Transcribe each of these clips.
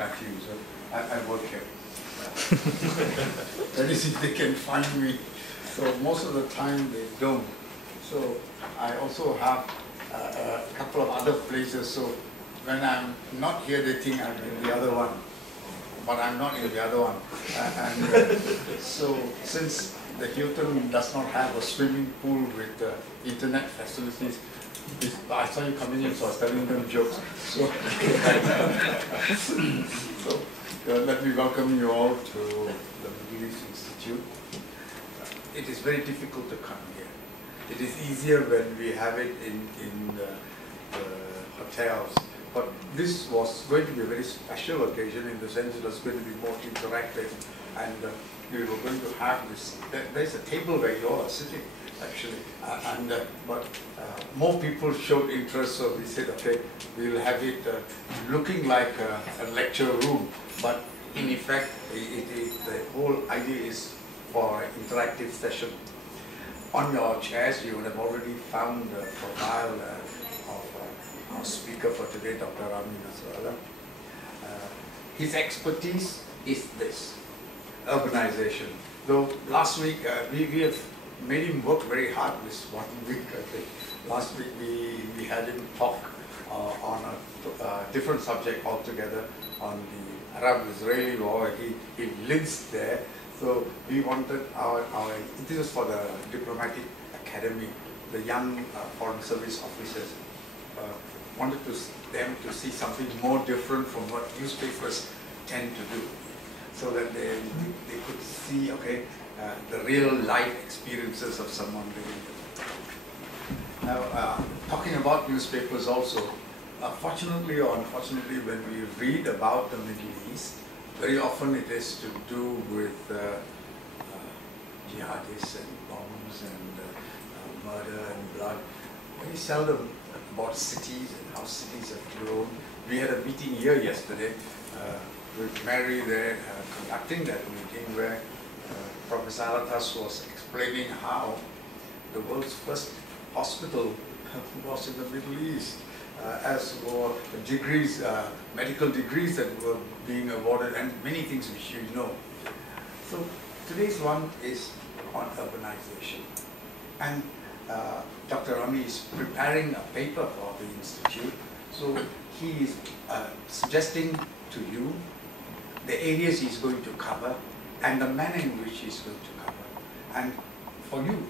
Matthew, so I work here. That is if they can find me. So most of the time they don't. So I also have a couple of other places. So when I'm not here, they think I'm in the other one. But I'm not in the other one. So since the Hilton does not have a swimming pool with internet facilities, I saw you coming in, so I was telling them jokes. So, let me welcome you all to the Middle East Institute. It is very difficult to come here. It is easier when we have it in the hotels. But this was going to be a very special occasion in the sense it was going to be more interactive, and we were going to have this. There's a table where you all are sitting, actually, but more people showed interest, so we said, okay, we'll have it looking like a lecture room, but in effect, the whole idea is for an interactive session. On your chairs, you would have already found the profile of our speaker for today, Dr. Rami Nasrallah. His expertise is this, urbanization. Though last week, we have made him work very hard this 1 week, I think. Last week we had him talk on a different subject altogether, on the Arab-Israeli war. He lives there. So we wanted this is for the Diplomatic Academy, the young foreign service officers. Wanted them to see something more different from what newspapers tend to do, so that they could see, okay, the real life experiences of someone living there. Now, talking about newspapers also, fortunately or unfortunately, when we read about the Middle East, very often it is to do with jihadists and bombs and murder and blood. Very seldom about cities and how cities have grown. We had a meeting here yesterday with Mary there conducting that meeting, where Professor Alatas was explaining how the world's first hospital was in the Middle East, as were degrees, medical degrees that were being awarded, and many things which you know. So today's one is on urbanization. And Dr. Rami is preparing a paper for the Institute, so he is suggesting to you the areas he's going to cover and the manner in which he's going to cover. And for you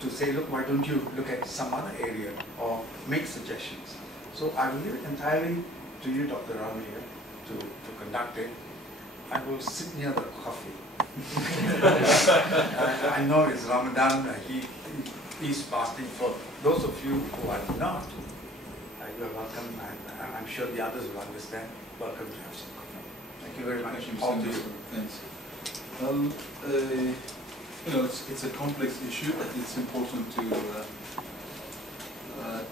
to say, look, why don't you look at some other area or make suggestions. So I will leave it entirely to you, Dr. Rami, to conduct it. I will sit near the coffee. I know it's Ramadan, he's fasting. For those of you who are not, you are welcome, and I'm sure the others will understand. Welcome to have some coffee. Thank you very much. Thank you, thanks. You know, it's a complex issue. It's important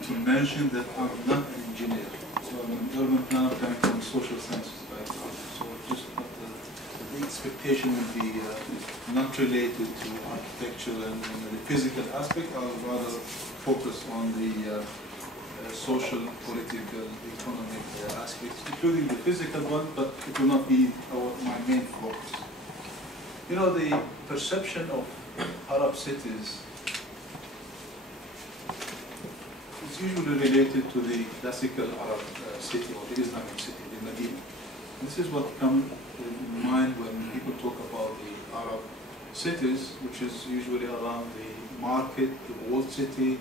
to mention that I'm not an engineer. So I'm an urban planner coming from social sciences background. So just the expectation would be not related to architecture and the physical aspect. I would rather focus on the social, political, economic aspects, including the physical one, but it will not be my main focus. You know, the perception of Arab cities is usually related to the classical Arab city or the Islamic city, the Medina. This is what comes in mind when people talk about the Arab cities, which is usually around the market, the walled city,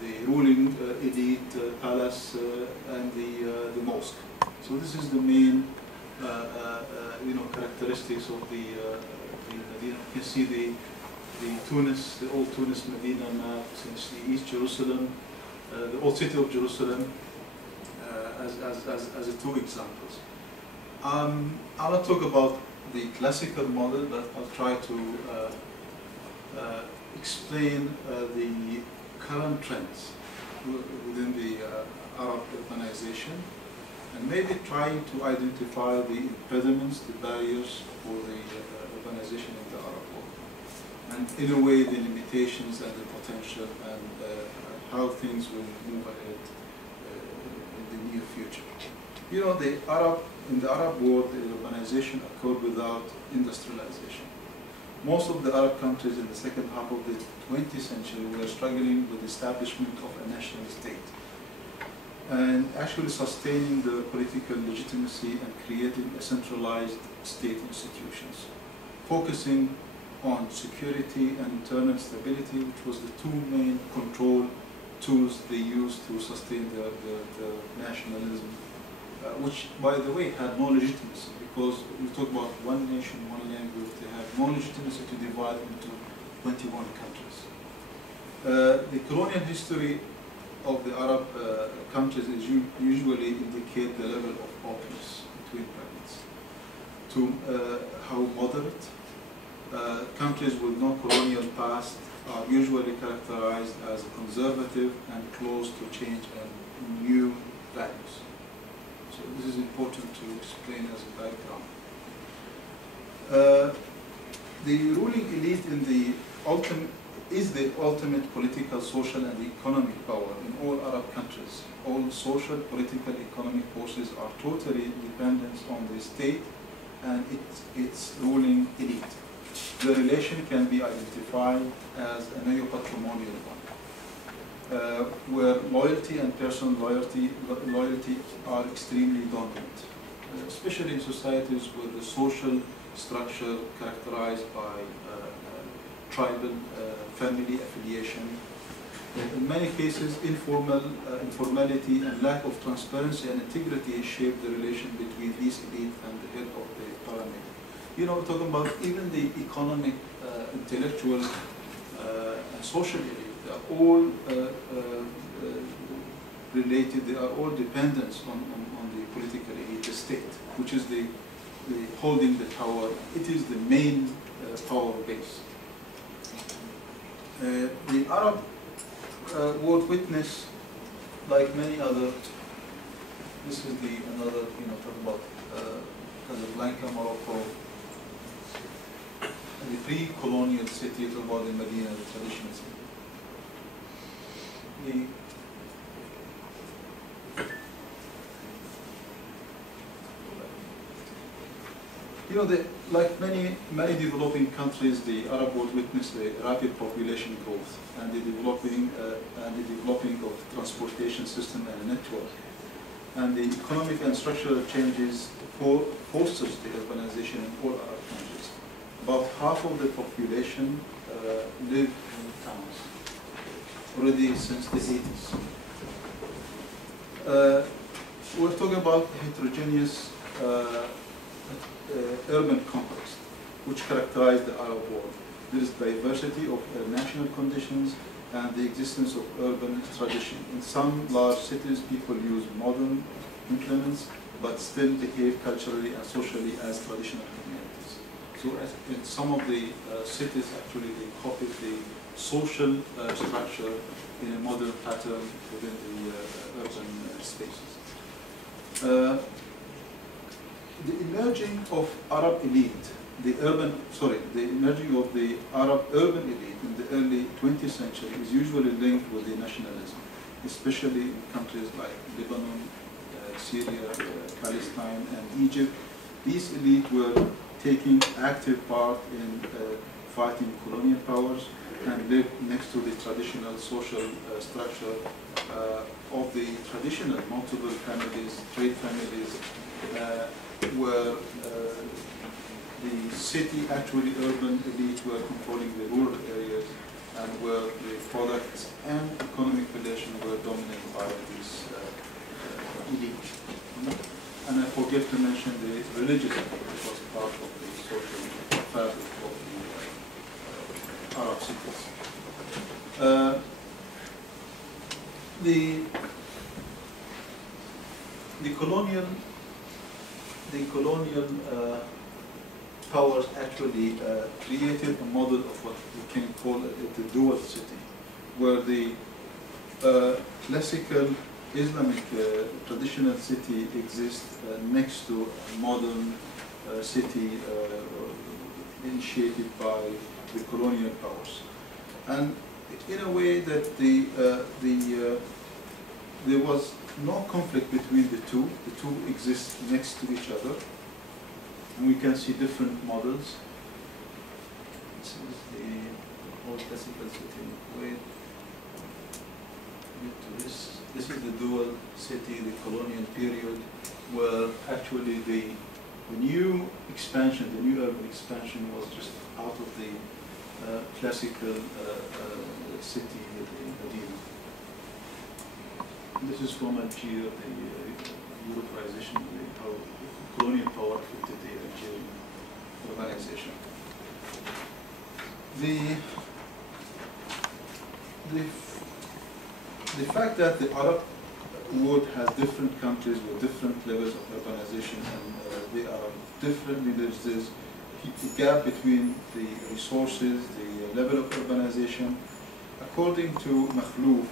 the ruling elite palace, and the mosque. So this is the main, you know, characteristics of the Medina. You can see the Tunis, the old Tunis Medina map, since the East Jerusalem, the old city of Jerusalem, as two examples. I will talk about the classical model, but I'll try to explain the current trends within the Arab urbanization, and maybe trying to identify the impediments, the barriers for the urbanization in the Arab world, and in a way the limitations and the potential, and how things will move ahead in the near future. You know, in the Arab world, the urbanization occurred without industrialization. Most of the Arab countries in the second half of the 20th century were struggling with the establishment of a national state and actually sustaining the political legitimacy and creating a centralized state institutions, focusing on security and internal stability, which was the two main control tools they used to sustain the nationalism, which, by the way, had no legitimacy, because we talk about one nation, one language, they have no legitimacy to divide into 21 countries. The colonial history of the Arab countries is usually indicate the level of openness between brackets to how moderate countries with no colonial past are usually characterized as conservative and close to change and new values. So this is important to explain as a background. The ruling elite is the ultimate political, social, and economic power in all Arab countries. All social, political, economic forces are totally dependent on the state and its ruling elite. The relation can be identified as a neo-patrimonial one, where loyalty and personal loyalty are extremely dominant, especially in societies with the social structure characterized by tribal family affiliation. In many cases, informality and lack of transparency and integrity shape the relation between this elite and the head of the pyramid. You know, we're talking about even the economic, intellectual, and social elite. They are all related, they are all dependent on the political elite, the state, which is the holding the power. It is the main power base. The Arab world witness, like many other, this is another, talk about Casablanca, Morocco, the pre-colonial city, talk about the Medina, the traditional city. Like many developing countries, the Arab world witnessed a rapid population growth and the developing of transportation system and network, and the economic and structural changes fosters the urbanization in all Arab countries. About half of the population live in towns already since the 80s. We're talking about heterogeneous urban context, which characterize the Arab world. There is diversity of national conditions and the existence of urban tradition. In some large cities, people use modern implements, but still behave culturally and socially as traditional communities. So in some of the cities, actually, they copy the social structure in a modern pattern within the urban spaces. The emerging of Arab elite, the emerging of the Arab urban elite in the early 20th century is usually linked with the nationalism, especially in countries like Lebanon, Syria, Palestine, and Egypt. These elite were taking active part in fighting colonial powers and lived next to the traditional social structure of the traditional multiple families, trade families, where the city, actually urban elite, were controlling the rural areas and where the products and economic relations were dominated by these elite. And I forget to mention the religious elite, which was part of the social fabric of the Arab cities. The colonial powers actually created a model of what we can call the dual city, where the classical Islamic traditional city exists next to a modern city initiated by the colonial powers. And in a way that there was no conflict between the two. The two exist next to each other. And we can see different models. This is the old classical city in Kuwait. This is the dual city, the colonial period, where actually the new expansion, the new urban expansion was just out of the classical city, the Medina. This is from Algeria, the Urbanisation, how colonial power affected the Algerian urbanization. The fact that the Arab world has different countries with different levels of urbanization, and they are differently, there's a gap between the resources, the level of urbanization. According to Makhlouf,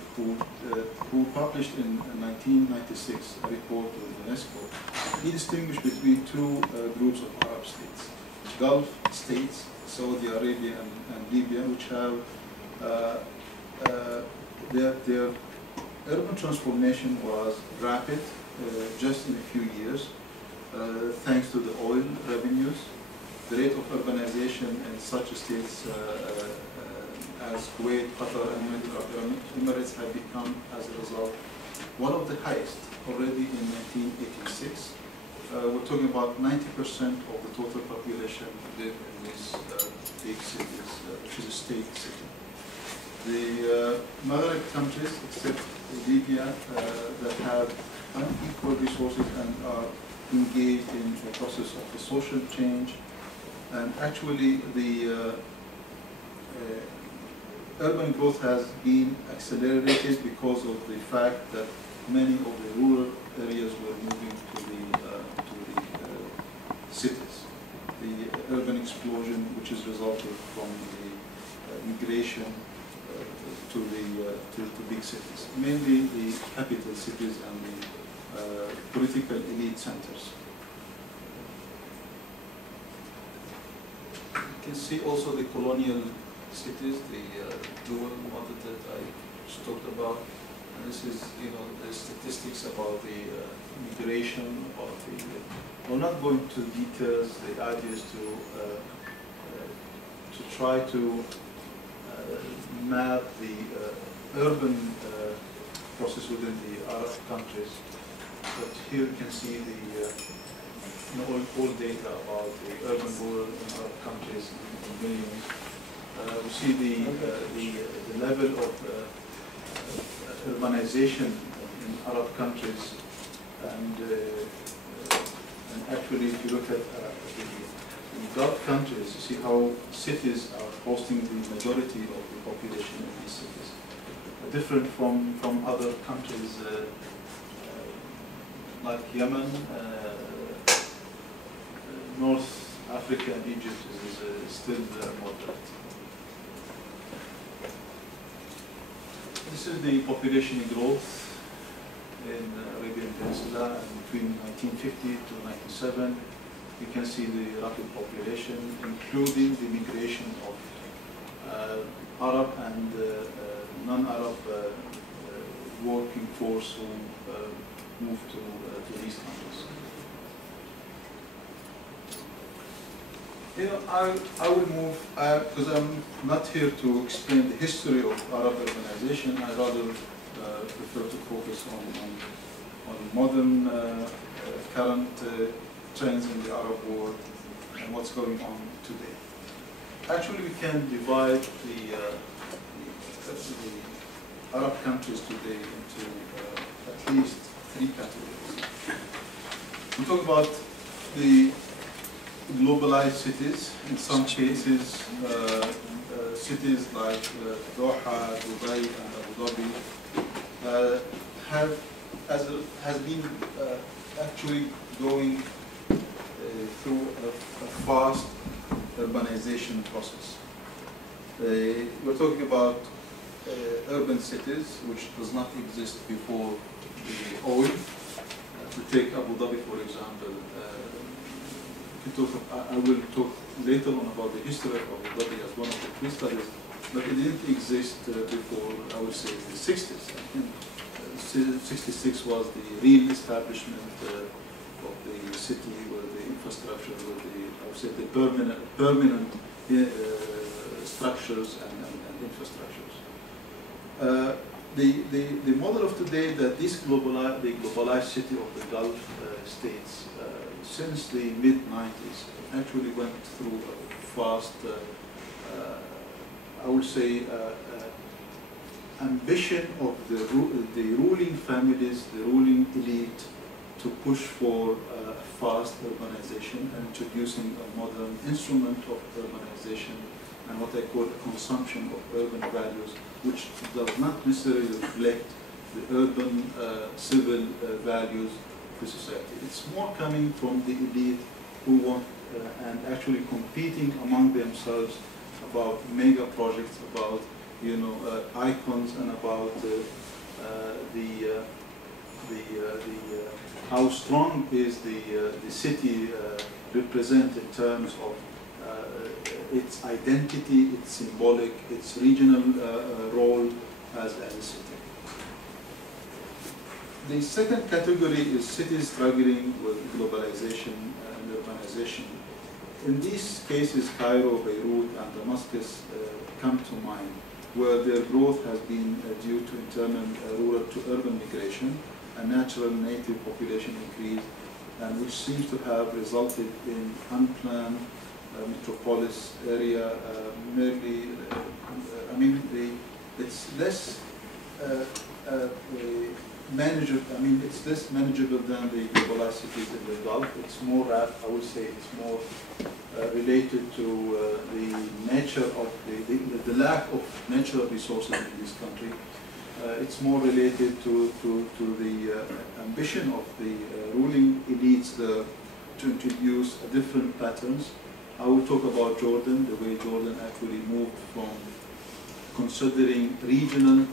who published in 1996 a report with UNESCO, he distinguished between two groups of Arab states: Gulf states, Saudi Arabia and Libya, which have their urban transformation was rapid, just in a few years, thanks to the oil revenues. The rate of urbanization in such states as Kuwait, Qatar, and United Arab Emirates have become, as a result, one of the highest already in 1986. We're talking about 90% of the total population live in these big cities, which is a state city. The Maghreb countries, except Libya, that have unequal resources and are engaged in the process of the social change. And actually, the urban growth has been accelerated because of the fact that many of the rural areas were moving to the cities. The urban explosion, which is resulted from the migration to big cities, mainly the capital cities and the political elite centers. You can see also the colonial cities, the dual model that I just talked about. And this is, the statistics about the migration, about the. We're not going to details. The idea is to try to map the urban process within the Arab countries. But here you can see the all data about the urban rural in Arab countries in millions. We see the level of urbanization in Arab countries, and actually, if you look at the Gulf countries, you see how cities are hosting the majority of the population in these cities, different from other countries like Yemen, North Africa, and Egypt is still moderate. This is the population growth in Arabian Peninsula between 1950 to 1997. You can see the rapid population, including the migration of Arab and non-Arab working force who moved to these countries. I will move, because I'm not here to explain the history of Arab urbanization. I rather prefer to focus on modern, current trends in the Arab world and what's going on today. Actually, we can divide the Arab countries today into at least three categories. We talk about the globalized cities. In some cases, cities like Doha, Dubai, and Abu Dhabi has been actually going through a fast urbanization process. We're talking about urban cities, which does not exist before the oil. To take Abu Dhabi, for example, I will talk later on about the history of Abu Dhabi as one of the case studies, but it didn't exist before, I would say, the 60s. In the 66 was the re-establishment of the city with the infrastructure, with the, I would say, the permanent structures and infrastructures. The model of today that this the globalized city of the Gulf states since the mid-90s actually went through a fast, I would say, ambition of the ruling families, the ruling elite, to push for fast urbanization and introducing a modern instrument of urbanization and what I call a consumption of urban values, which does not necessarily reflect the urban civil values of the society. It's more coming from the elite who want and actually competing among themselves about mega projects, about icons, and about how strong is the city represent in terms of its identity, its symbolic, its regional role as a city. The second category is cities struggling with globalization and urbanization. In these cases, Cairo, Beirut, and Damascus come to mind, where their growth has been due to internal rural to urban migration, a natural native population increase, and which seems to have resulted in unplanned metropolis area, merely, it's less manageable. It's less manageable than the globalized cities in the Gulf. It's more, I would say, it's more related to the nature of the lack of natural resources in this country. It's more related to the ambition of the ruling elites to introduce different patterns. I will talk about Jordan, the way Jordan actually moved from considering regional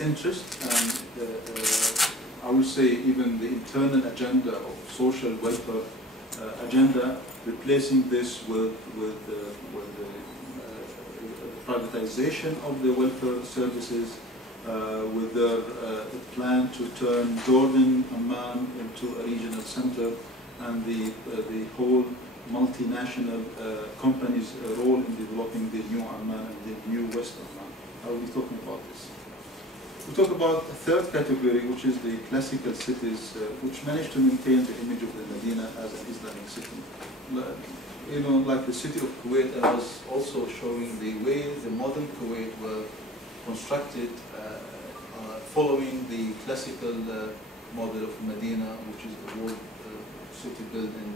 interest and I would say even the internal agenda of social welfare agenda, replacing this with privatization of the welfare services, with their plan to turn Jordan, Amman into a regional center, and the whole multinational companies' role in developing the new Amman and the new West Amman. I will be talking about this. We talk about the third category, which is the classical cities, which managed to maintain the image of the Medina as an Islamic city. Like the city of Kuwait, I was also showing the way the modern Kuwait were constructed following the classical model of Medina, which is the walled city built in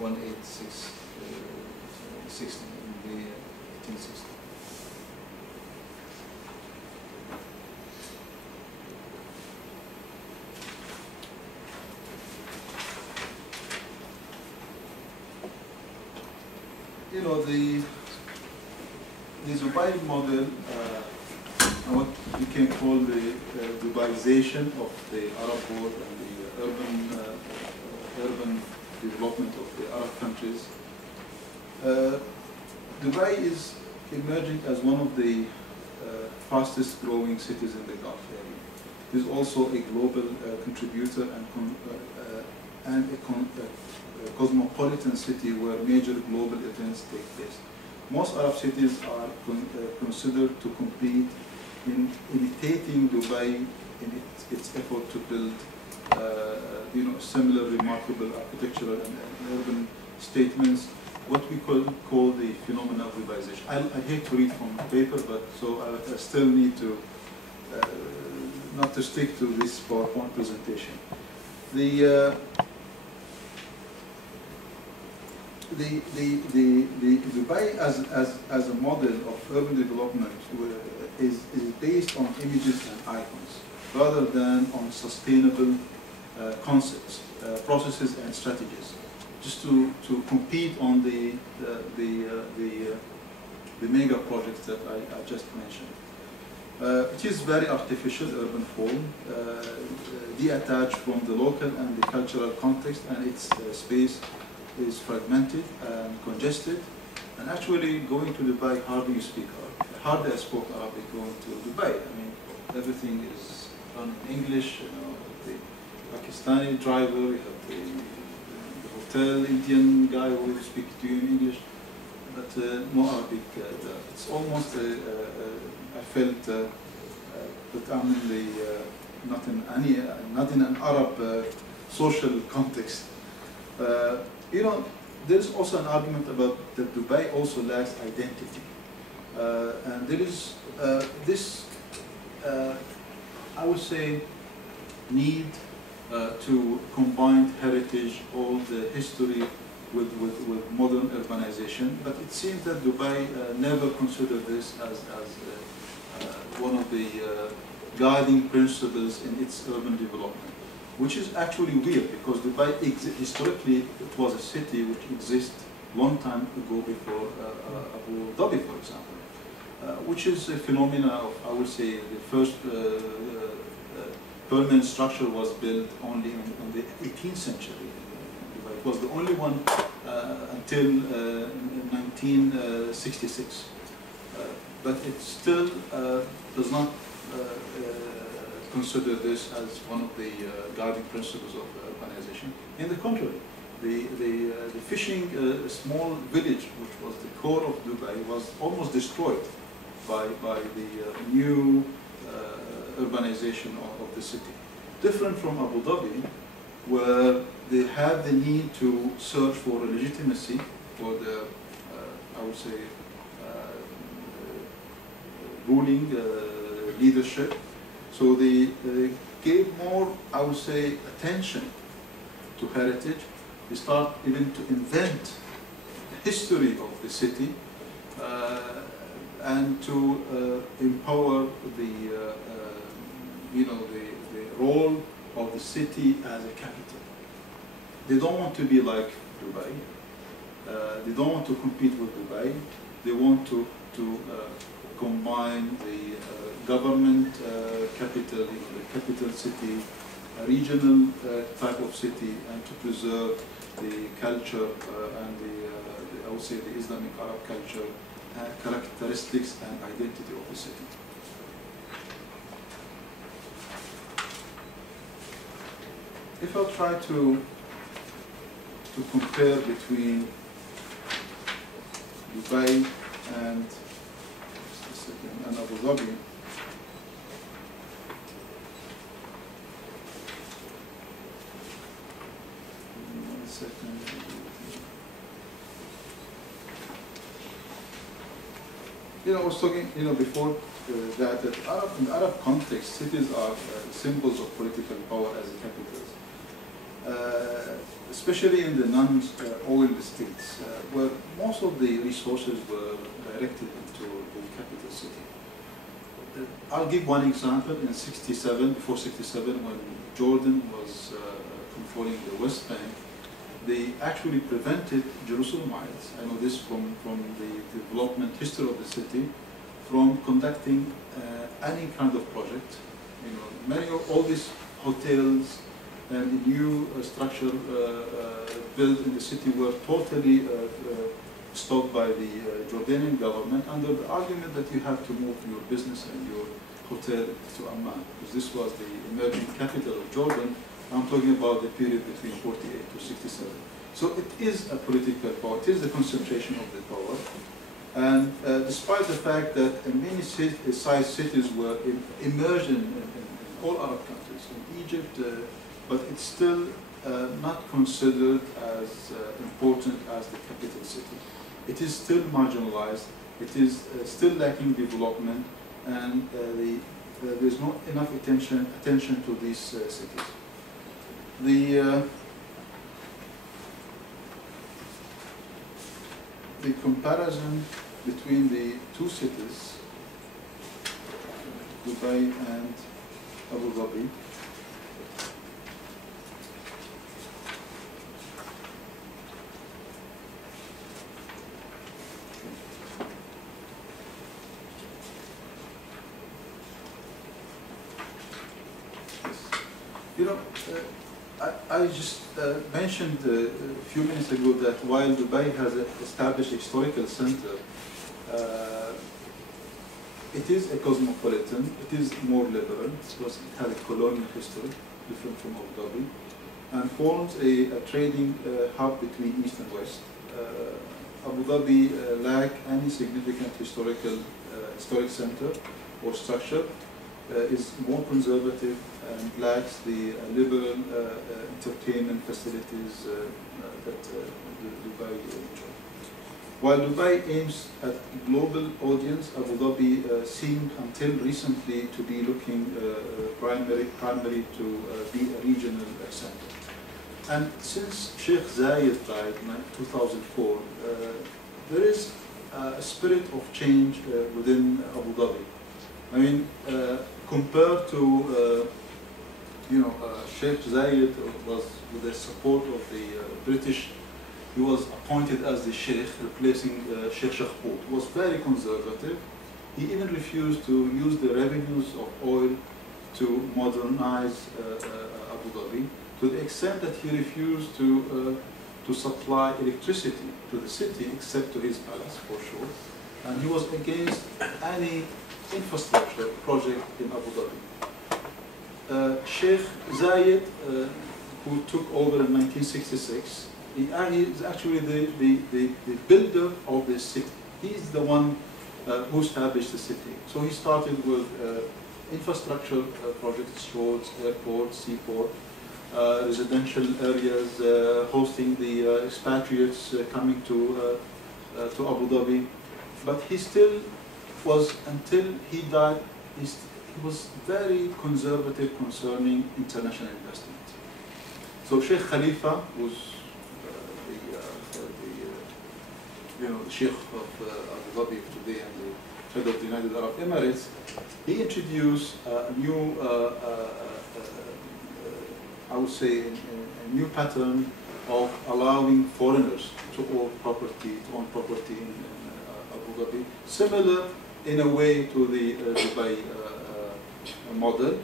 1860, in the 1860s. The Dubai model, what we can call the Dubaization of the Arab world and the urban development of the Arab countries. Dubai is emerging as one of the fastest growing cities in the Gulf area. It is also a global contributor and a cosmopolitan city where major global events take place. Most Arab cities are considered to compete in imitating Dubai in its effort to build similar remarkable architectural and urban statements, what we call the phenomenon of Urbanization. I hate to read from paper, but so I still need to not to stick to this PowerPoint presentation. The Dubai as a model of urban development is based on images and icons rather than on sustainable concepts, processes and strategies, just to compete on the mega projects that I just mentioned. It is very artificial urban form, detached from the local and the cultural context, and its space is fragmented and congested. And actually, going to Dubai, hardly you speak Arabic. Hardly I spoke Arabic going to Dubai. I mean, everything is done in English. You know, the Pakistani driver, you have the hotel Indian guy who will speak to you in English, but no Arabic. It's almost I felt that I'm in the not in an Arab social context. You know, there's also an argument about that Dubai also lacks identity, and there is this, I would say, need to combine heritage, old history, with modern urbanization. But it seems that Dubai never considered this as one of the guiding principles in its urban development, which is actually weird, because Dubai historically it was a city which existed long time ago before Abu Dhabi, for example, which is a phenomena of, I would say, the first permanent structure was built only in the 18th century. It was the only one until 1966, but it still does not consider this as one of the guiding principles of urbanization. In the contrary, the fishing small village, which was the core of Dubai, was almost destroyed by the new urbanization of the city. Different from Abu Dhabi, where they had the need to search for legitimacy for the, I would say, ruling leadership. So they gave more, I would say, attention to heritage. They start even to invent the history of the city and to empower the, you know, the role of the city as a capital. They don't want to be like Dubai. They don't want to compete with Dubai. They want to combine the government capital, you know, the capital city, a regional type of city, and to preserve the culture and I would say the Islamic Arab culture, characteristics and identity of the city. If I try to compare between Dubai and Abu Dhabi, one second. You know, I was talking, you know, before that in the Arab context, cities are symbols of political power as capitals. Especially in the non-oil states, where most of the resources were directed into the capital city. I'll give one example. In '67, before '67, when Jordan was controlling the West Bank, they actually prevented Jerusalemites, I know this from the development history of the city, from conducting any kind of project. You know, all these hotels and the new structure built in the city were totally stopped by the Jordanian government under the argument that you have to move your business and your hotel to Amman, because this was the emerging capital of Jordan. I'm talking about the period between 48 to 67. So it is a political power, it is the concentration of the power. And despite the fact that many sized cities were emerged in all Arab countries, in Egypt, but it's still not considered as important as the capital city. It is still marginalized, it is still lacking development, and there's not enough attention to these cities. The comparison between the two cities, Dubai and Abu Dhabi, you know, I just mentioned a few minutes ago that while Dubai has established a historical center, it is a cosmopolitan, it is more liberal, because it has a colonial history, different from Abu Dhabi, and forms a trading hub between East and West. Abu Dhabi lack any significant historic center or structure, is more conservative and lacks the liberal entertainment facilities that Dubai enjoys. While Dubai aims at global audience, Abu Dhabi seemed until recently to be looking primarily to be a regional center. And since Sheikh Zayed died in 2004, there is a spirit of change within Abu Dhabi. I mean, compared to, Sheikh Zayed was with the support of the British. He was appointed as the Sheikh, replacing Sheikh Shakhbout. He was very conservative. He even refused to use the revenues of oil to modernize Abu Dhabi, to the extent that he refused to supply electricity to the city, except to his palace, for sure. And he was against any infrastructure project in Abu Dhabi. Sheikh Zayed, who took over in 1966, he is actually the builder of the city. He's the one who established the city. So he started with infrastructure projects, roads, airports, seaport, residential areas, hosting the expatriates coming to Abu Dhabi. But he still was, until he died, he was very conservative concerning international investment. So Sheikh Khalifa was the Sheikh of Abu Dhabi today and the head of the United Arab Emirates. He introduced a new, I would say, a new pattern of allowing foreigners to own property in Abu Dhabi, similar in a way to the Dubai model.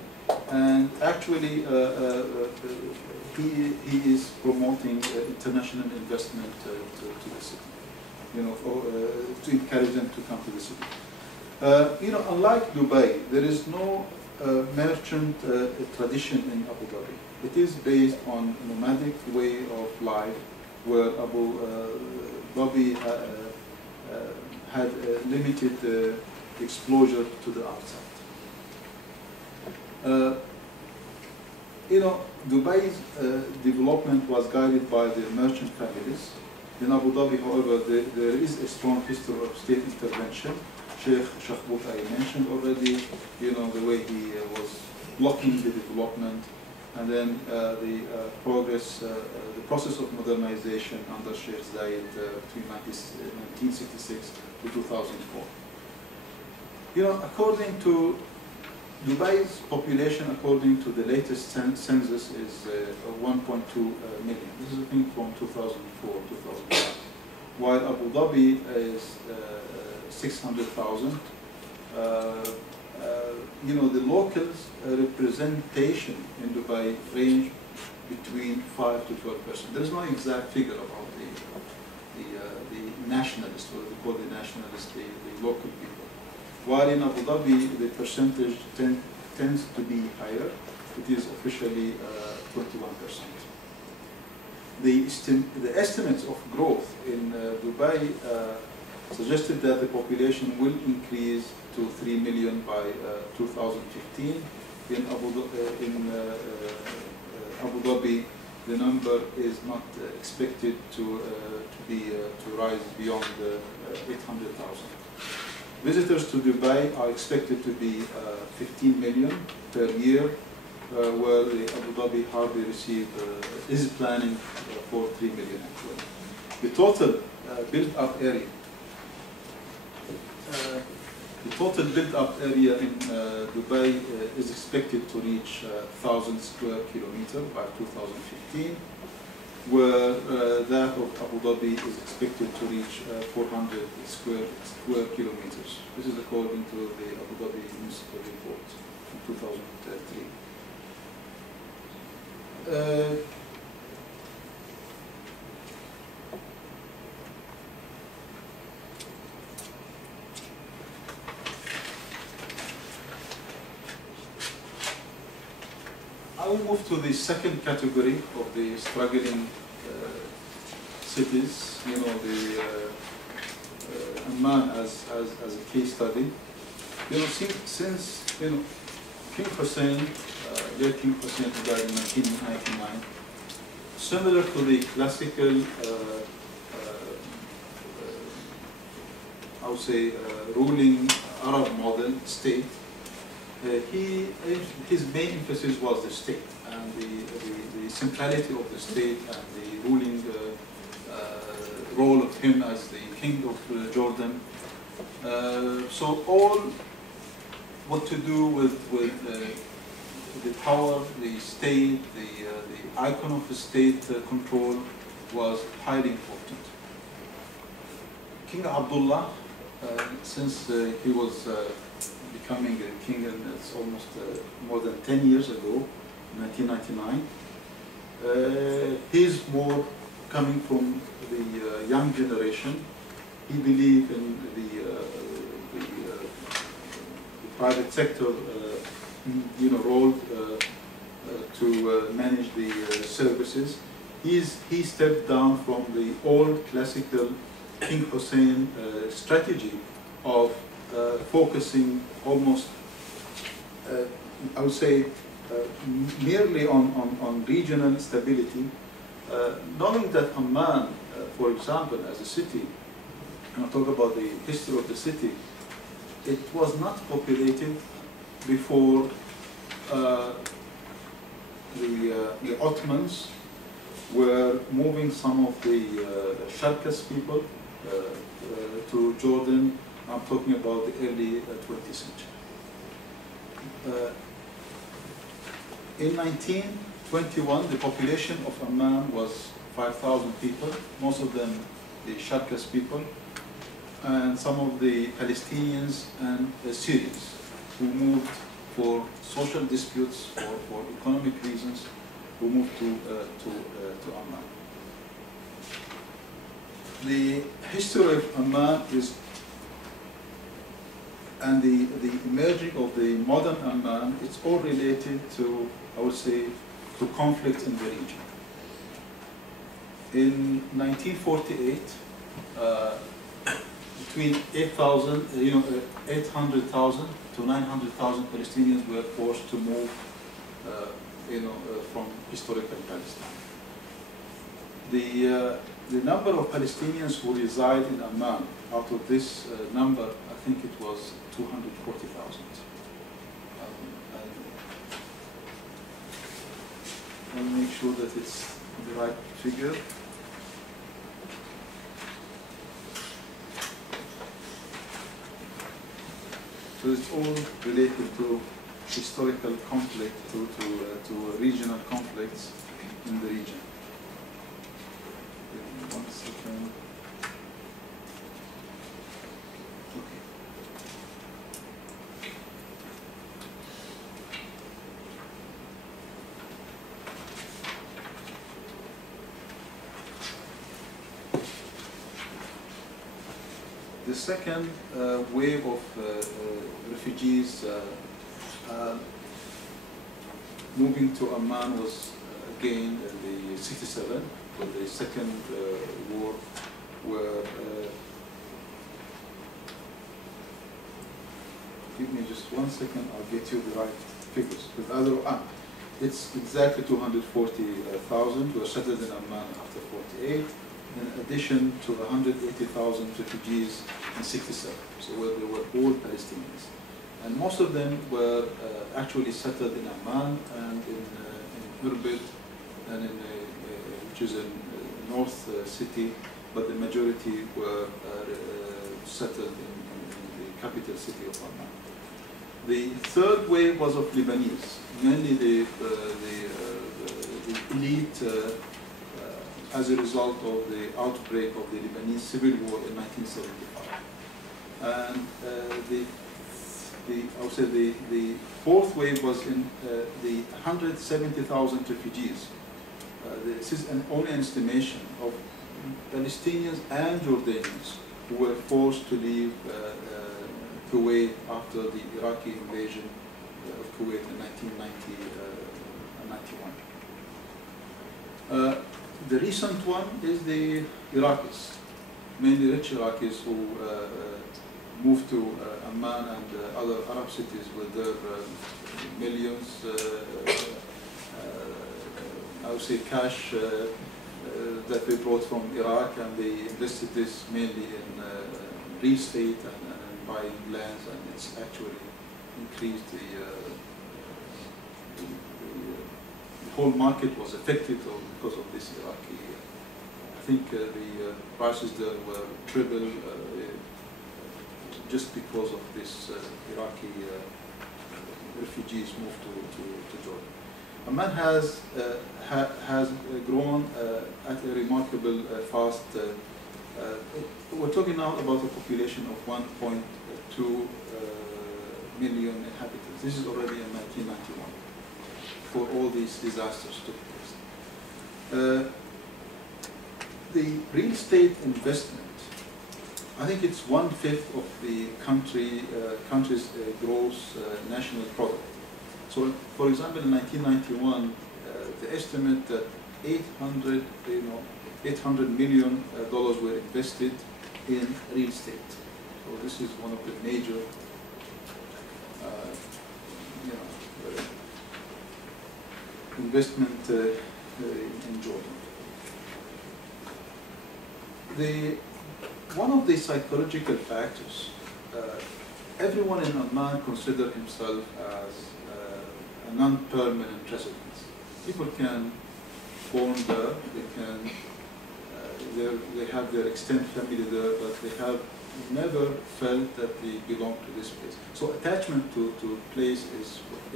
And actually, he is promoting international investment to the city, to encourage them to come to the city. Unlike Dubai, there is no merchant tradition in Abu Dhabi. It is based on a nomadic way of life, where Abu Dhabi had limited exposure to the outside. Dubai's development was guided by the merchant families. In Abu Dhabi, however, there is a strong history of state intervention. Sheikh Shakhbout, I mentioned already, the way he was blocking the development, and then the process of modernization under Sheikh Zayed between 1966 to 2004. According to Dubai's population, according to the latest census, is 1.2 million. This is a thing from 2004, 2005. While Abu Dhabi is 600,000. The locals' representation in Dubai range between 5 to 12%. There is no exact figure about the nationalists, what they call the nationalists, the local people. While in Abu Dhabi, the percentage tends to be higher. It is officially 21%. The estimates of growth in Dubai suggested that the population will increase to 3 million by 2015. In Abu Dhabi, the number is not expected to rise beyond 800,000. Visitors to Dubai are expected to be 15 million per year, while Abu Dhabi hardly is planning for 3 million actually. The total built-up area in Dubai is expected to reach 1,000 square kilometers by 2015, where that of Abu Dhabi is expected to reach 400 square kilometers. This is according to the Abu Dhabi Municipal Report from 2003. I will move to the second category of the struggling cities. You know, the Amman as a case study. You know, since you know, King Hussein, late King Hussein, who died in 1999, similar to the classical, I would say, ruling Arab model state, his main emphasis was the state and the centrality of the state and the ruling role of him as the king of Jordan. So all what to do with the power, the state, the icon of the state control was highly important. King Abdullah, since he was becoming a king, and it's almost more than 10 years ago, 1999, he's more coming from the young generation. He believed in the private sector, you know, role to manage the services. He stepped down from the old classical King Hussein strategy of focusing almost, I would say, merely on regional stability, knowing that Amman, for example, as a city, and I'll talk about the history of the city, it was not populated before the Ottomans were moving some of the Sharkas people to Jordan. I'm talking about the early 20th century. In 1921, the population of Amman was 5,000 people, most of them the Sharkas people, and some of the Palestinians and Syrians who moved for social disputes or for economic reasons, who moved to Amman. The history of Amman is, and the emerging of the modern Amman, it's all related to, I would say, to conflict in the region. In 1948, between 800,000 to 900,000 Palestinians were forced to move, from historical Palestine. The number of Palestinians who reside in Amman, out of this number, I think it was 240,000. I'll make sure that it's the right figure. So it's all related to historical conflict, to regional conflicts in the region. One second. Okay. The second wave of refugees moving to Amman was again in the 67, with the second war, where give me just 1 second, I'll get you the right figures. It's exactly 240,000 were settled in Amman after 48, in addition to 180,000 refugees in 67, so where they were all Palestinians. And most of them were actually settled in Amman and in Irbid, and which is a north city, but the majority were settled in the capital city of Amman. The third wave was of Lebanese, mainly the elite, as a result of the outbreak of the Lebanese civil war in 1975. And I would say the fourth wave was in the 170,000 refugees. This is only an estimation of Palestinians and Jordanians who were forced to leave Kuwait after the Iraqi invasion of Kuwait in 1999. 1991. The recent one is the Iraqis, mainly rich Iraqis who moved to Amman and other Arab cities with their millions, I would say cash that they brought from Iraq, and they invested this mainly in real estate and buying lands, and it's actually increased the whole market was affected because of this Iraqi. I think the prices there were triple just because of this Iraqi refugees moved to Jordan. Amman has grown at a remarkable fast. We're talking now about a population of 1.2 million inhabitants. This is already in 1991. For all these disasters took place. The real estate investment, I think it's 1/5 of the country's gross national product. So, for example, in 1991, the estimate that $800 million were invested in real estate. So this is one of the major, investment in Jordan. One of the psychological factors, everyone in Amman consider himself as a non-permanent resident. People can born there, they have their extended family there, but they have never felt that they belong to this place. So attachment to place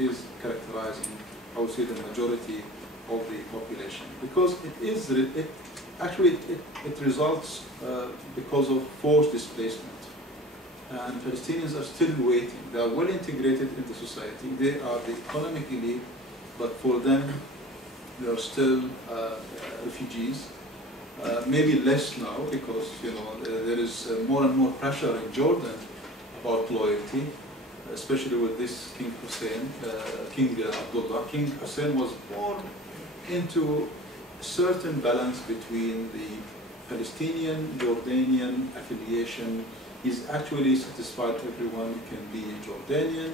is characterizing, I would say, the majority of the population, because it results because of forced displacement. And Palestinians are still waiting. They are well integrated into society. They are the economic elite, but for them, they are still refugees. Maybe less now, because there is more and more pressure in Jordan about loyalty, especially with this King Hussein, King Abdullah. King Hussein was born into a certain balance between the Palestinian-Jordanian affiliation. He's actually satisfied everyone can be Jordanian,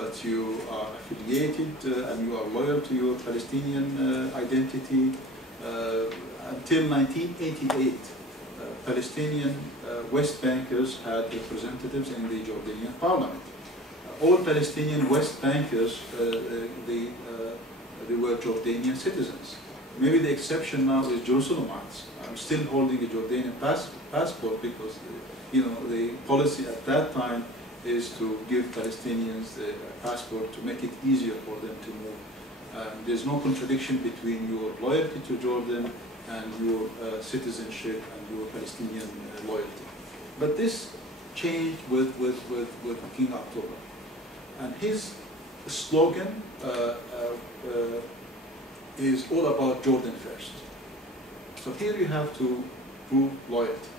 but you are affiliated and you are loyal to your Palestinian identity. Until 1988, Palestinian West Bankers had representatives in the Jordanian parliament. All Palestinian West Bankers, they were Jordanian citizens. Maybe the exception now is Jerusalemites. I'm still holding a Jordanian passport because the policy at that time is to give Palestinians the passport to make it easier for them to move. There's no contradiction between your loyalty to Jordan and your citizenship and your Palestinian loyalty. But this changed with King Abdullah. And his slogan is all about Jordan first. So here you have to prove loyalty.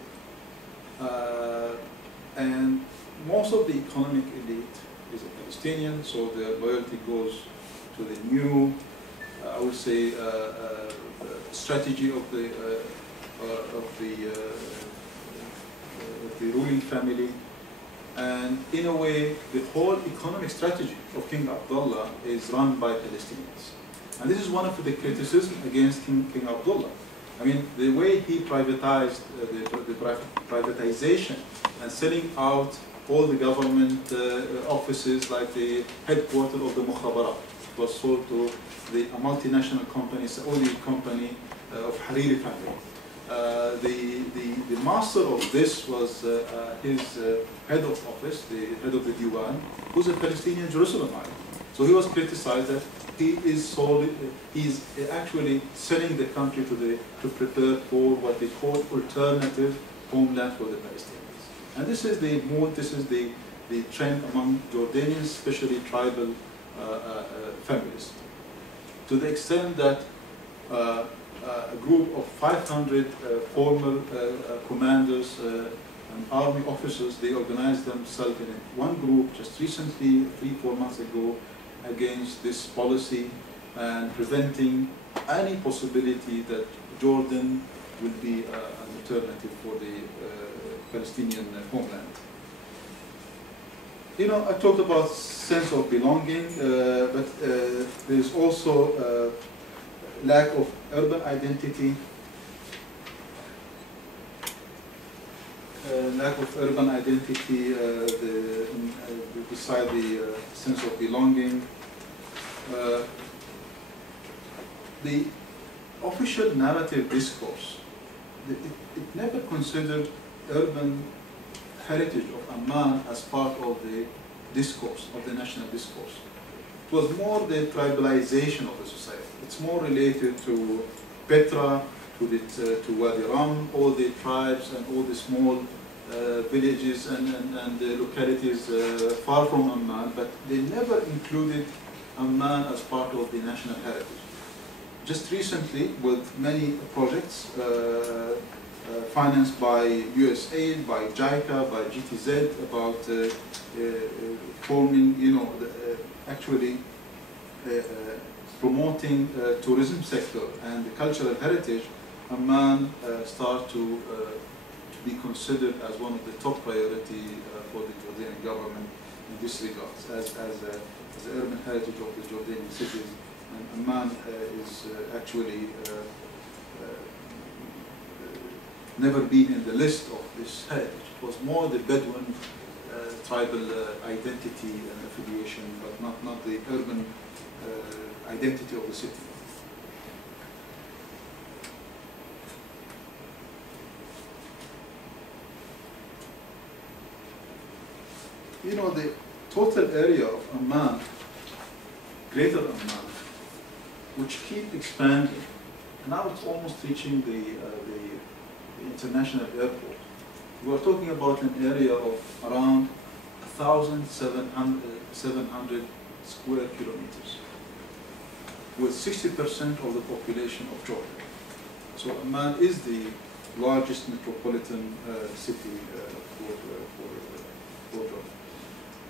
And most of the economic elite is a Palestinian, so their loyalty goes to the new, I would say, strategy of the ruling family. And in a way, the whole economic strategy of King Abdullah is run by Palestinians. And this is one of the criticisms against King Abdullah. I mean, the way he privatized, the privatization and selling out all the government offices, like the headquarters of the Mukhabarat, was sold to a multinational company, Saudi company of Hariri family. The master of this was his head of office, the head of the Diwan, who's a Palestinian Jerusalemite. So he was criticized that he's actually selling the country to prepare for what they call alternative homeland for the Palestinians. And this is the mood, this is the trend among Jordanians, especially tribal families. To the extent that a group of 500 former commanders and army officers, they organized themselves in one group just recently, 3-4 months ago, against this policy and preventing any possibility that Jordan will be an alternative for the Palestinian homeland. You know, I talked about sense of belonging, but there's also lack of urban identity. Beside the sense of belonging. The official narrative discourse, it never considered urban heritage of Amman as part of the discourse, of the national discourse. It was more the tribalization of the society. It's more related to Petra, to Wadi Ram, all the tribes and all the small villages and the localities far from Amman, but they never included Amman as part of the national heritage. Just recently, with many projects financed by USAID, by JICA, by GTZ, about forming, you know, actually promoting tourism sector and the cultural heritage, Amman start to be considered as one of the top priority for the Jordanian government in this regard, as the urban heritage of the Jordanian cities. And Amman is actually never been in the list of this heritage. It was more the Bedouin tribal identity and affiliation, but not the urban identity of the city. You know, the total area of Amman, greater Amman, which keep expanding. Now it's almost reaching the international airport. We are talking about an area of around 1,700 square kilometers, with 60% of the population of Jordan. So Amman is the largest metropolitan city for Jordan.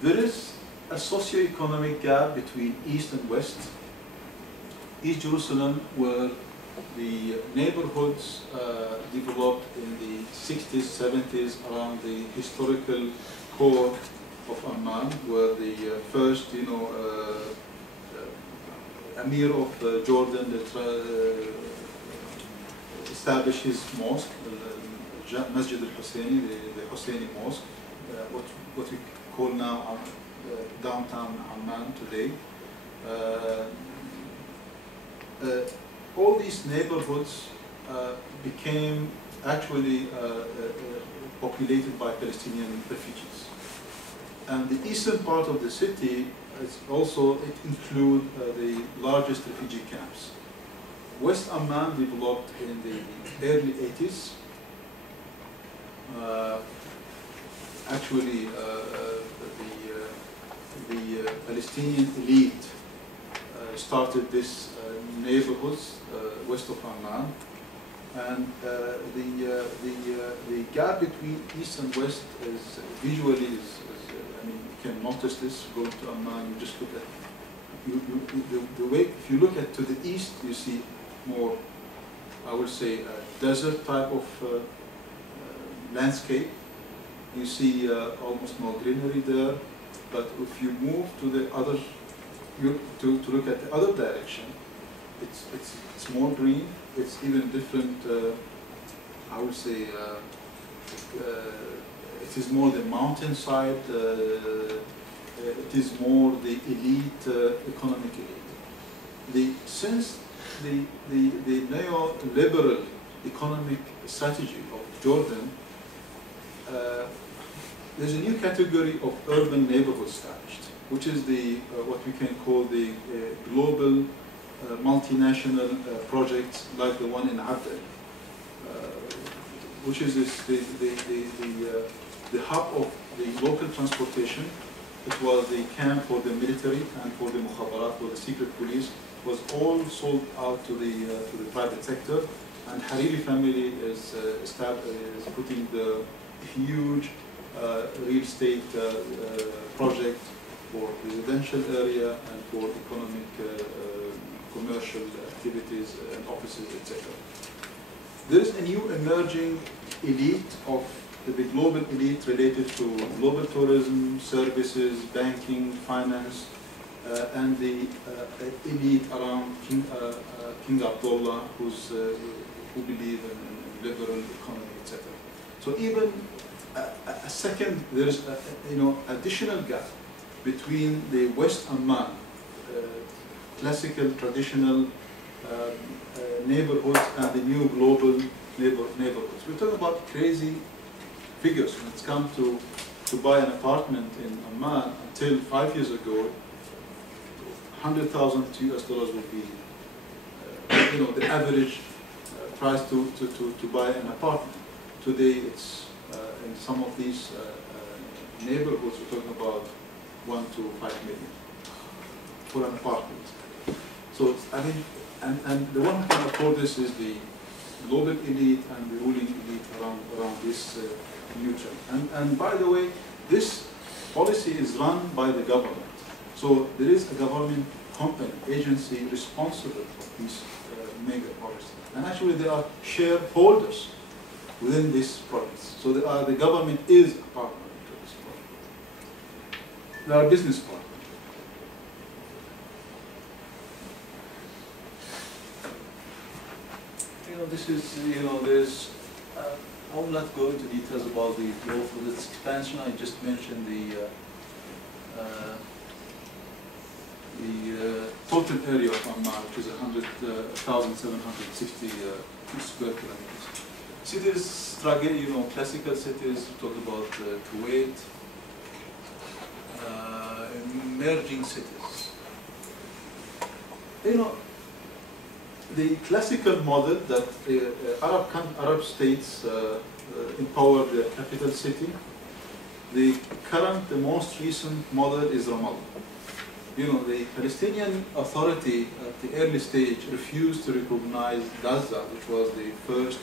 There is a socio-economic gap between East and West. East Jerusalem, where the neighborhoods developed in the 60s, 70s around the historical core of Amman, where the first, you know, Emir of Jordan established his mosque, Masjid al-Husseini, the Husseini mosque, what we call now downtown Amman today. All these neighborhoods became actually populated by Palestinian refugees. And the eastern part of the city is also, it includes the largest refugee camps. West Amman developed in the early 80s. Actually, the Palestinian elite started this neighborhoods west of Amman, and the gap between east and west is visually is I mean, you can notice this going to Amman. You just look at the way, if you look at to the east, you see more, I would say, a desert type of landscape. You see almost no greenery there, but if you move to the other, to look at the other direction, it's more green. It's even different. I would say it is more the mountainside. It is more the elite, economic elite. Since the neoliberal economic strategy of Jordan, there's a new category of urban neighborhood established, which is the what we can call the global multinational projects like the one in Abdel, which is the hub of the local transportation. It was the camp for the military and for the mukhabarat, for the secret police. It was all sold out to the private sector, and Hariri family is putting the huge real estate project for residential area and for economic commercial activities and offices, etc. There is a new emerging elite of the global elite related to global tourism, services, banking, finance, and the elite around King Abdullah, who believe in liberal economy, etc. So even a second, there is additional gap between the West Amman, classical, traditional neighborhoods, and the new global neighborhoods. We're talking about crazy figures when it's come to buy an apartment in Amman. Until 5 years ago, $100,000 US would be, the average price to buy an apartment. Today, it's in some of these neighborhoods, we're talking about 1 to 5 million for an apartment. So I mean, and the one who can afford this is the global elite and the ruling elite around this new trend. And by the way, this policy is run by the government. So there is a government company, agency responsible for these mega policies. And actually they are shareholders within these projects. So the government is a partner to this project. They are business partners. This is, there's, I will not go into details about the growth of this expansion. I just mentioned the total area of Amman, which is 100,760 square kilometers. Cities, classical cities, talk about Kuwait, emerging cities. The classical model that Arab states empower their capital city, the most recent model is Ramallah. The Palestinian Authority at the early stage refused to recognize Gaza, which was the first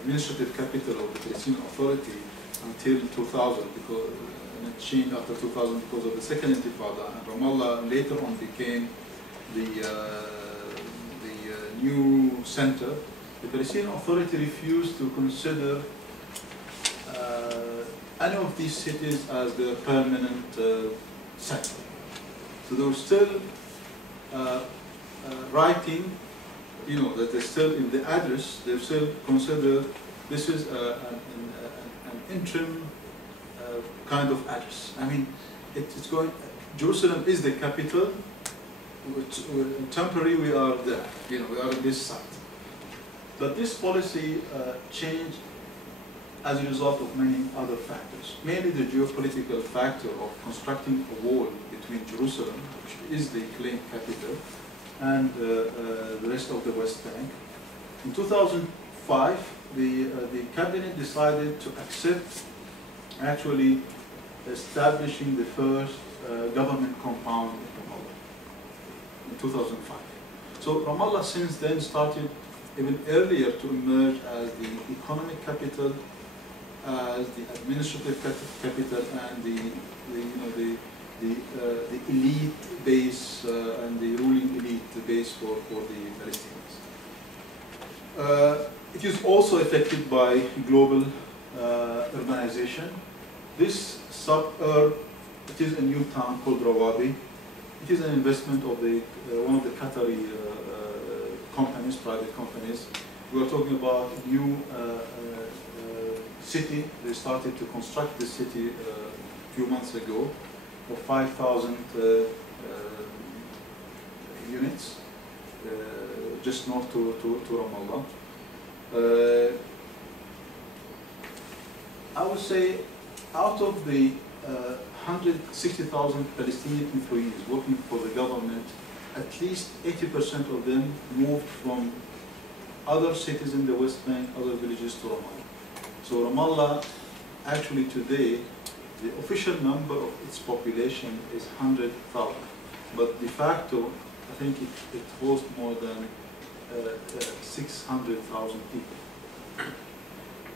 administrative capital of the Palestinian Authority until 2000, and it changed after 2000 because of the Second Intifada, and Ramallah later on became the new center. The Palestinian Authority refused to consider any of these cities as their permanent center. So they were still writing, that they're still in the address, they still consider this is an interim kind of address. I mean, it's going, Jerusalem is the capital. Temporarily we are there, we are on this site. But this policy changed as a result of many other factors, mainly the geopolitical factor of constructing a wall between Jerusalem, which is the claimed capital, and the rest of the West Bank. In 2005, the cabinet decided to accept actually establishing the first government compound in Ramallah in 2005. So Ramallah since then started even earlier to emerge as the economic capital, as the administrative capital, and the elite base and the ruling elite base for the Palestinians. It is also affected by global urbanization. This suburb, it is a new town called Rawabi. It is an investment of one of the Qatari companies, private companies. We are talking about a new city. They started to construct this city a few months ago of 5,000 units, just north to Ramallah. I would say out of the 160,000 Palestinian employees working for the government, at least 80% of them moved from other cities in the West Bank, other villages to Ramallah. So Ramallah, actually today, the official number of its population is 100,000, but de facto, I think it hosts more than 600,000 people.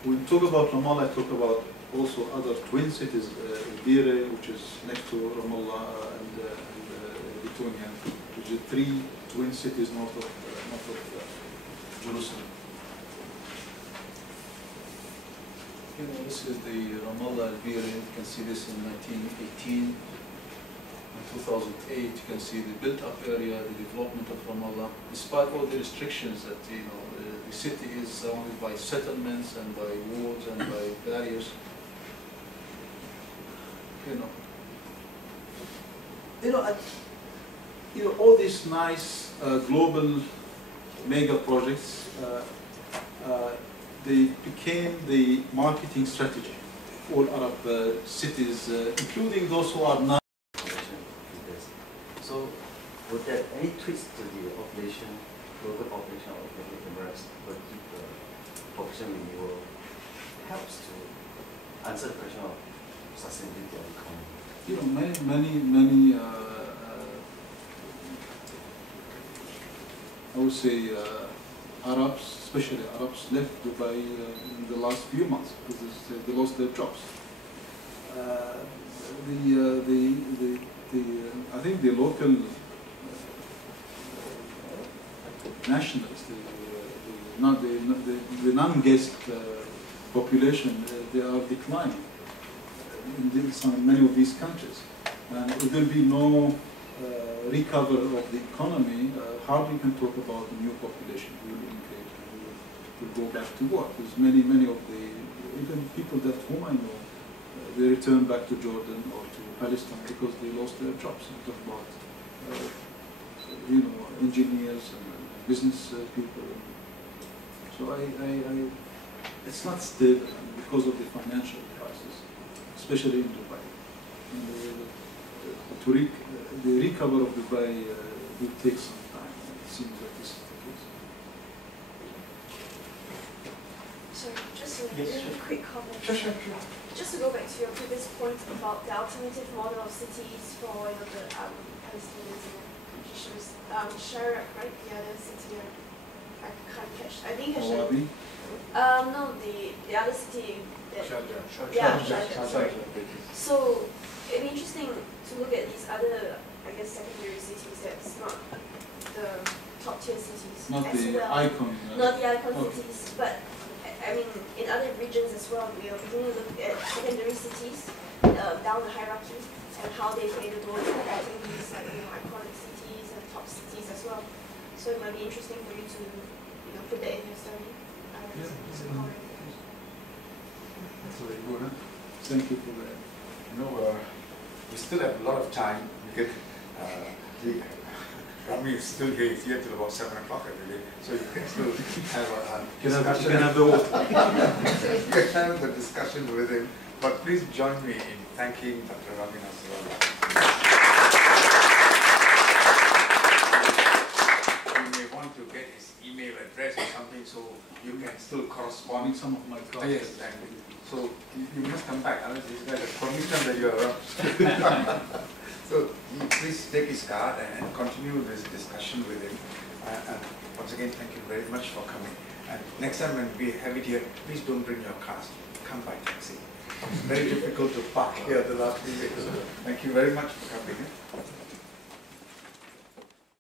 When we talk about Ramallah, I talk about also other twin cities, Bire, which is next to Ramallah, and Lithuania, which is 3 twin cities north of Jerusalem. This is the Ramallah Al-Biri. You can see this in 1918. In 2008, you can see the built-up area, the development of Ramallah. Despite all the restrictions that the city is surrounded by settlements and by walls and by barriers. All these nice global mega projects, they became the marketing strategy for Arab cities, including those who are not. So, would there any tweaks to the population, global population of the Emirates, would keep the population renewal helps to answer the question of sustainability of the economy? Many I would say Arabs, especially Arabs, left Dubai in the last few months because they lost their jobs. I think the local nationals, the non-guest population, they are declining in many of these countries. And if there will be no recovery of the economy, how we can talk about the new population will increase and will go back to work. There's many of the, even people that whom I know, they return back to Jordan or to Palestine because they lost their jobs. I'm talking about, engineers and business people. So it's not stable because of the financial crisis, especially in Dubai. And the recovery of Dubai will take some time. It seems like this is the case. So just a really quick comment. Sure. Just to go back to your previous point about the alternative model of cities for the Palestinians and Christians. Sharjah, right? The other city, I can't catch. I think Awabi? No, the other city. Sharjah. Yeah, Sharjah. Sorry. So it'd be interesting to look at these other, I guess, secondary cities that's not the top tier cities. Not as the well. icon. Not the icon cities, but I mean, in other regions as well, we are beginning to look at secondary cities down the hierarchy and how they play the role in creating these iconic cities and top cities as well. So it might be interesting for you to put that in your study. That's very good. Huh? Thank you for that. We still have a lot of time. We can, Rami is still here. He's here till about 7 o'clock every day, so you can still have a discussion. You can have the vote. You can have the discussion with him. But please join me in thanking Dr. Rami Nasrallah. You may want to get his email address or something, so you can still correspond. Some of my thoughts. Yes, thank you. So you must come back, unless this guy has permission that you are around. So please take his card and continue this discussion with him. And once again, thank you very much for coming. And next time when we have it here, please don't bring your cars. Come by taxi. It's very difficult to park here the last few days. Thank you very much for coming.